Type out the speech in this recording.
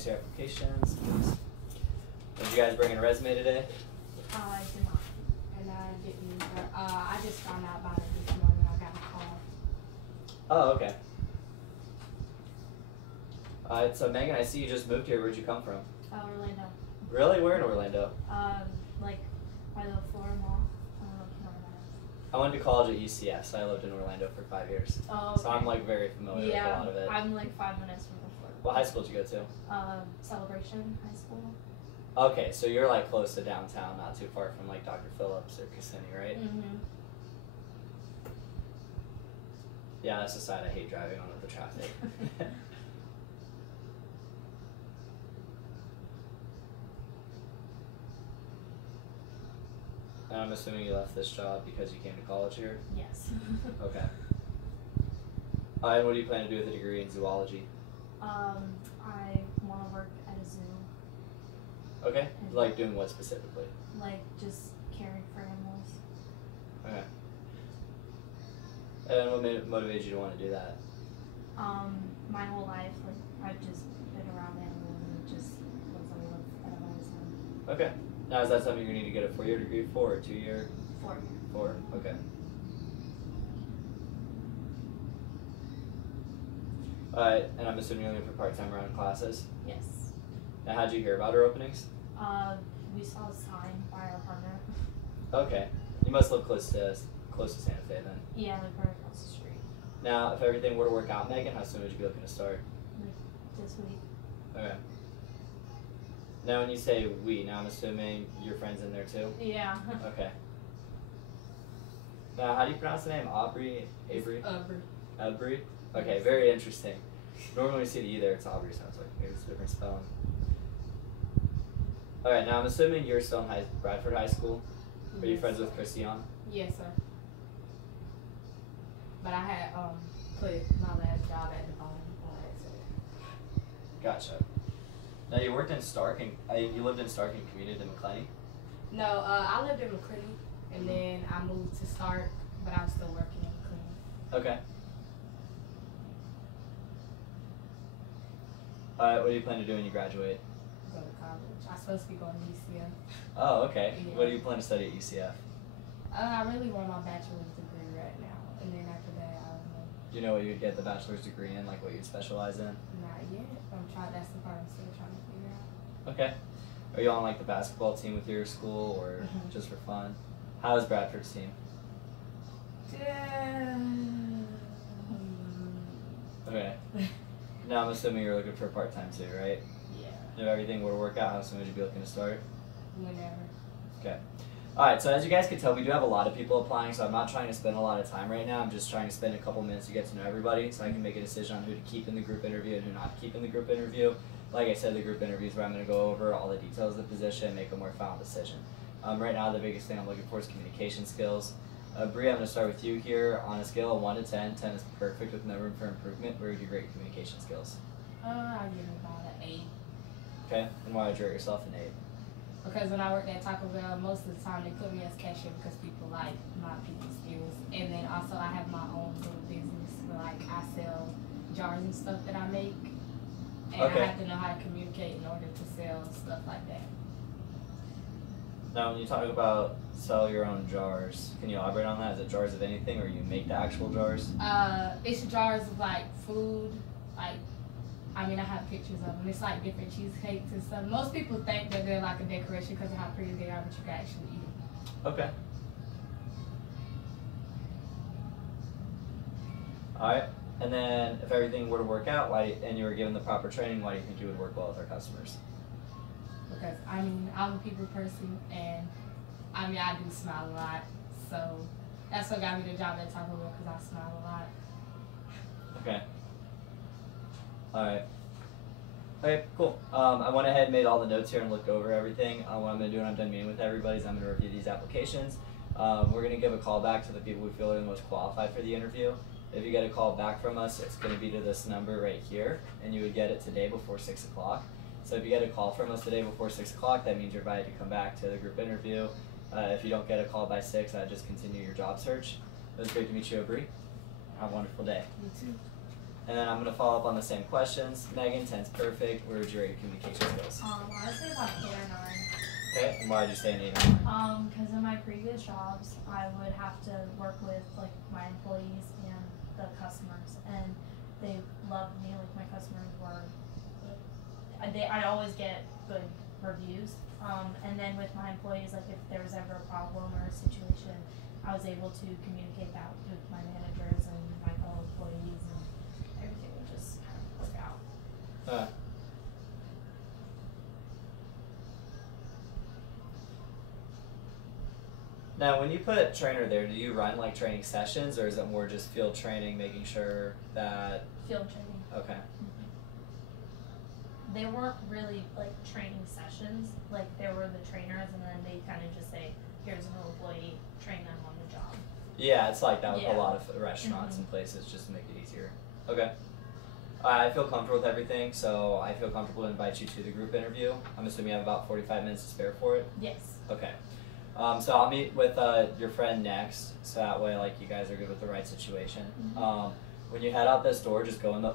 advance your applications. Did you guys bring in a resume today? I did not, and I didn't. I just found out about it this morning. I got a call. Oh, okay. So Megan, I see you just moved here. Where'd you come from? Orlando. Really? Where in Orlando? Like by the Florida Mall. I don't know if you know where that is. I went to college at UCF, so I lived in Orlando for 5 years. Oh, okay. So I'm like very familiar with a lot of it. I'm like 5 minutes from the Florida. What high school did you go to? Celebration High School. Okay, so you're like close to downtown, not too far from like Dr. Phillips or Kissimmee, right? Mm-hmm. Yeah, that's the side I hate driving on with the traffic. And I'm assuming you left this job because you came to college here? Yes. Okay. And what do you plan to do with a degree in zoology? I want to work at a zoo. Okay. Like doing what specifically? Like just caring for animals. Okay. And what motivated you to want to do that? My whole life, like I've just been around animals and it just was a love that I've always had. Okay. Now, is that something you're going to need to get a 4-year degree for, or 2-year? 4. 4, okay. And I'm assuming you're looking for part-time around classes? Yes. Now, how'd you hear about our openings? We saw a sign by our partner. Okay. You must live close to Santa Fe then. Yeah, like right across the street. Now, if everything were to work out, Megan, how soon would you be looking to start? Like this week. Okay. Now, when you say we, now I'm assuming your friend's in there too? Yeah. Okay. Now, how do you pronounce the name? Aubrey? Avery? Aubrey? Okay, very interesting. Normally we see the E there, it's Aubrey, sounds like maybe it's a different spelling. Alright, now I'm assuming you're still in Bradford High School? Are you friends with Christian? Yes, sir. But I had quit my last job at the bottom on accident. Gotcha. Now you worked in Stark, and you lived in Stark and commuted to McClenny? No, I lived in McClenny, and then I moved to Stark, but I was still working in McClenny. Okay. Alright, what do you plan to do when you graduate? Go to college. I'm supposed to be going to UCF. Oh, okay. Yeah. What do you plan to study at UCF? I really want my bachelor's degree right now, and then after that, I don't know. Do you know what you'd get the bachelor's degree in, like what you'd specialize in? Not yet. That's the part I'm still trying to figure out. Okay. Are you on like the basketball team with your school, or just for fun? How is Bradford's team? Okay. Now I'm assuming you're looking for part-time too, right? Yeah. If everything were to work out, how soon would you be looking to start? Whenever. Okay. Alright, so as you guys can tell, we do have a lot of people applying, so I'm not trying to spend a lot of time right now. I'm just trying to spend a couple minutes to get to know everybody so I can make a decision on who to keep in the group interview and who not to keep in the group interview. Like I said, the group interview is where I'm going to go over all the details of the position and make a more final decision. Right now, the biggest thing I'm looking for is communication skills. Bree, I'm going to start with you here. On a scale of 1 to 10, 10 is perfect with no room for improvement. Where would you rate your communication skills? I'll give it about an 8. Okay, and why would you rate yourself an 8? Because when I worked at Taco Bell, most of the time they put me as cashier because people like my people skills. And then also I have my own little business where like I sell jars and stuff that I make. And Okay. I have to know how to communicate in order to sell stuff like that. Now, when you talk about sell your own jars, can you elaborate on that? Is it jars of anything, or you make the actual jars? It's jars of like food, like, I mean, I have pictures of them. It's like different cheesecakes and stuff. Most people think that they're like a decoration because of how pretty they are, but you can actually eat them. Okay. Alright, and then if everything were to work out, and you were given the proper training, why do you think you would work well with our customers? Because, I mean, I'm a people person, and, I mean, I do smile a lot. So, that's what got me the job at Taco Bell, because I smile a lot. Okay. Alright. Okay, cool. I went ahead and made all the notes here and looked over everything. What I'm going to do when I'm done meeting with everybody is I'm going to review these applications. We're going to give a call back to the people we feel are the most qualified for the interview. If you get a call back from us, it's going to be to this number right here, and you would get it today before 6 o'clock. So if you get a call from us today before 6 o'clock, that means you're invited to come back to the group interview. If you don't get a call by 6, just continue your job search. It was great to meet you, Aubrey. Have a wonderful day. You too. And then I'm gonna follow up on the same questions. Megan, 10's perfect. Where would you rate your communication skills? I would say about 8 or 9. Okay, and why did you say an 8 or 9? Because in my previous jobs, I would have to work with like my employees and the customers, and they loved me. Like my customers were, I always get good reviews. And then with my employees, like if there was ever a problem or a situation, I was able to communicate that with my managers and my fellow employees, and everything would just kind of work out. Now, when you put trainer there, do you run like training sessions, or is it more just field training, making sure that? Field training. Okay. They weren't really like training sessions. Like there were the trainers, and then they kind of just say, "Here's a new employee, train them on the job." Yeah, it's like that with a Yeah. lot of restaurants and places, just to make it easier. Okay. I feel comfortable with everything, so I feel comfortable to invite you to the group interview. I'm assuming you have about 45 minutes to spare for it. Yes. Okay. So I'll meet with your friend next, so that way like you guys are good with the right situation. When you head out this door, just go in the